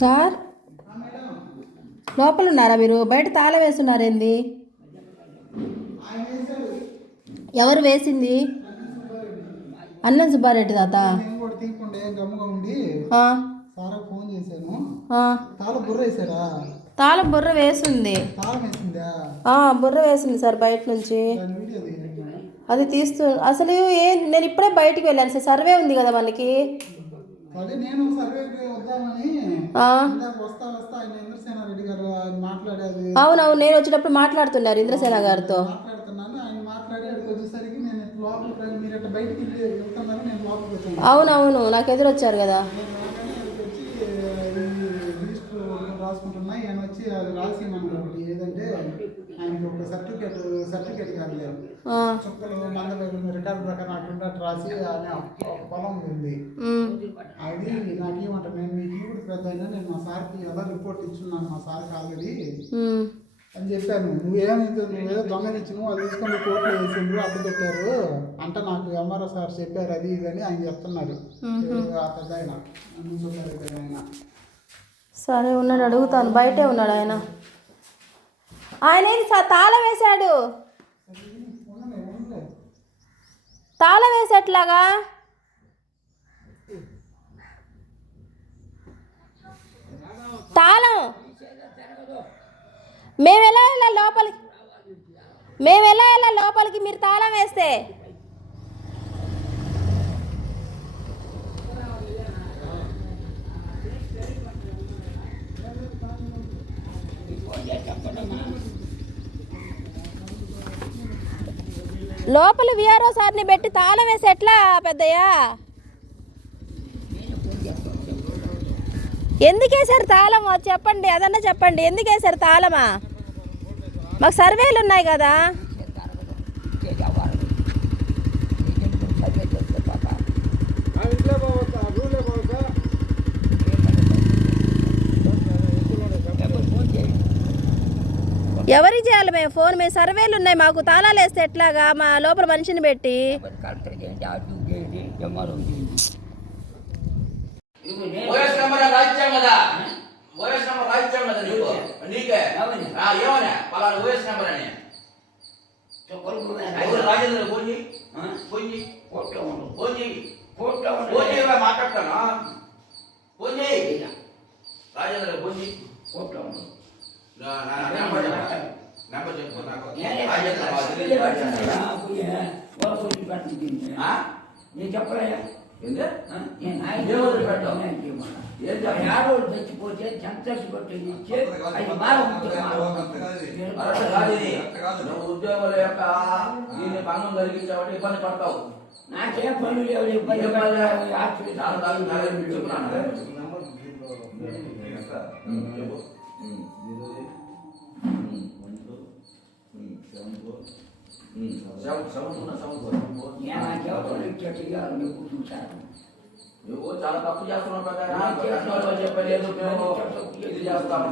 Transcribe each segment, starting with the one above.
Sir లోపల ఉన్నారా మీరు? బయట తాళం వేస్తున్నారేంది? ఎవరు వేసింది? అన్నం సుబ్బారెడ్డి తాత. తాళం బుర్ర వేసింది. బుర్ర వేసింది సార్ బయట నుంచి. అది తీస్తూ అసలు నేను ఇప్పుడే బయటికి వెళ్ళాను సార్. సర్వే ఉంది కదా మనకి. అవునవును, నేను వచ్చేటప్పుడు మాట్లాడుతున్నారు ఇంద్రసేన గారితో. అవునవును, నాకు ఎదురొచ్చారు కదా. ఆయనకి ఒక సర్టిఫికేట్ కాదు, చుక్కలు మంద రికార్డు ప్రకారం అట్లా రాసి పొలం ఉంది. అది నాకు ఏమంటారు, నేను మీకు ఇప్పుడు పెద్ద నేను మా సార్కి ఎలా రిపోర్ట్ ఇచ్చున్నాను, మా సార్కి ఆల్రెడీ అని చెప్పాను. నువ్వేదో దొంగనిచ్చినావు, అది తీసుకొని కోర్టులో వేసిండ్రు, అడ్డు పెట్టారు అంటే నాకు ఎంఆర్ఓ సార్ చెప్పారు అది ఇదని ఆయన చెప్తున్నారు. ఆ పెద్ద ఆయన ఆయన సరే ఉన్నాడు, అడుగుతాను. బయటే ఉన్నాడు ఆయన. ఆయన ఏంటి సార్ తాళం వేశాడు? తాళం వేసేట్లాగా తాళం మేము ఎలా వెళ్ళాలి లోపలికి? మీరు తాళం వేస్తే లోపల విఆర్ఓ సార్ని పెట్టి తాళం వేసి ఎట్లా పెద్దయ్యా? ఎందుకు వేసారు తాళం? చెప్పండి, అదన్నా చెప్పండి. ఎందుకు వేసారు తాళమా? మాకు సర్వేలు ఉన్నాయి కదా. ఎవరికి చేయాలి మేము ఫోన్? మేము సర్వేలు ఉన్నాయి, మాకు తాళాలు వేస్తే ఎట్లాగా? మా లోపల మనిషిని పెట్టి చచ్చిపోతే ఉద్యోగుల యొక్క దీన్ని భంగం కలిగించాబట్టి ఇబ్బంది పడతావు. నాకేం పనులు లేవు, ఇబ్బంది నువ్వు చాలా తప్పు చేస్తున్నావు కదా. చెప్పలేదు ఇది చేస్తాను.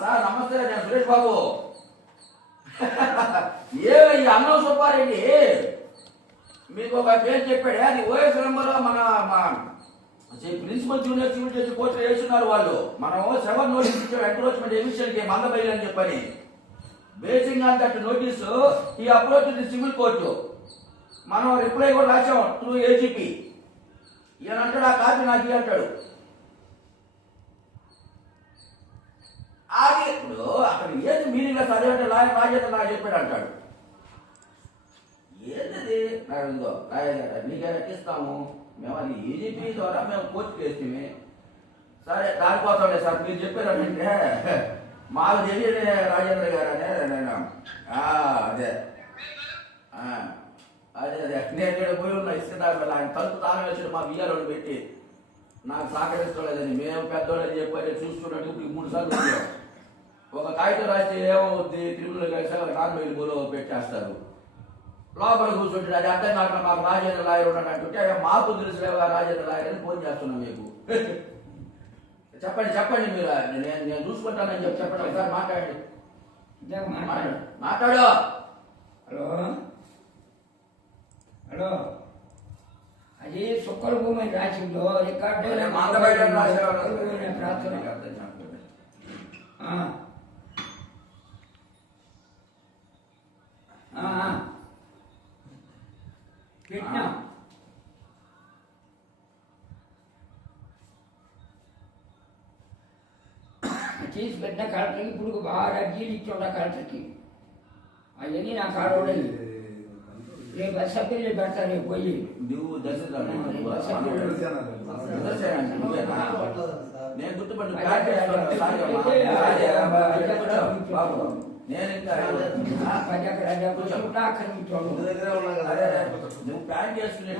సార్ నమస్తే, నేను సురేష్ బాబు. ఏ ఈ అన్నం సుబ్బారెడ్డి మీకు ఒక పేరు చెప్పాడే, అది ఓఎస్ నెంబర్. మన principal junior civil judge court వేస్తున్నారు వాళ్ళు. మనం 7 నోటీస్ ఇచ్చాం, ఎంక్రోచ్మెంట్ ఎవిక్షన్ కి మందబయలు అని చెప్పని. బేసింగ్ ఆన్ దట్ నోటీసు ఈ అప్రోచ్ ది సివిల్ కోర్టు. మనం రిప్లై కూడా రాసాం త్రూ ఏజీపీ. ఈయన అంటాడు ఆ కాపీ నాకు అంటాడు. అది ఇప్పుడు అక్కడ ఏది మీనింగ్ చదివంటే లాయర్ రాజేంద్ర నాకు చెప్పాడు అంటాడు. ఏంటది నాదో నీకే ఎక్కిస్తాము మేము, అది ఏజీపీ ద్వారా మేము కోర్టుకు వేస్తే సరే దానికోసండే సార్ మీరు చెప్పారంటే మాకు తెలియదు రాజేంద్ర గారు అనే నేను అదే అదే అదే నేను పోయి ఉన్నా ఇసుకదారి ఆయన తలుపు తాళం వేసాడు మా బియ్యాలు పెట్టి నాకు సహకరిస్తలేదని. మేము పెద్దోళ్ళని చెప్పి చూసుకున్నట్టు ఇప్పుడు 3 సార్లు వచ్చాం. ఒక కాగితం రాసి ఏమవుద్ది తిరుమల నార్మల్ పెట్టేస్తారు. లోపల కూర్చుంటాడు. అది అర్థం కాక మాకు రాజేంద్ర లాయర్ ఉన్నాడు అంటుంటే మాకు తెలుసులేవా రాజేంద్ర లాయర్ అని ఫోన్ చేస్తున్నాం మీకు. చెప్పండి మీరు, నేను చూసుకుంటానని చెప్పండి. ఒకసారి మాట్లాడండి. మాట్లాడు. హలో హలో అది సుక్కల భూమి అని రాసిందో రికార్డు అరే, మా అంత బయట రాసేవాళ్ళు. ప్రార్థన పెట్టినా తీసి పెట్టిన కలెక్టర్కి ఇప్పుడు బాగా అర్జీలు ఇచ్చిండ కలెక్టర్కి అవన్నీ నా కాడోడని రేపు అసెంబ్లీ పెడతారు రేపు పోయి నువ్వు దర్శించాలి నేను గుర్తుపట్టు నేను ఇంకా నువ్వు ప్లాన్ చేసుకునే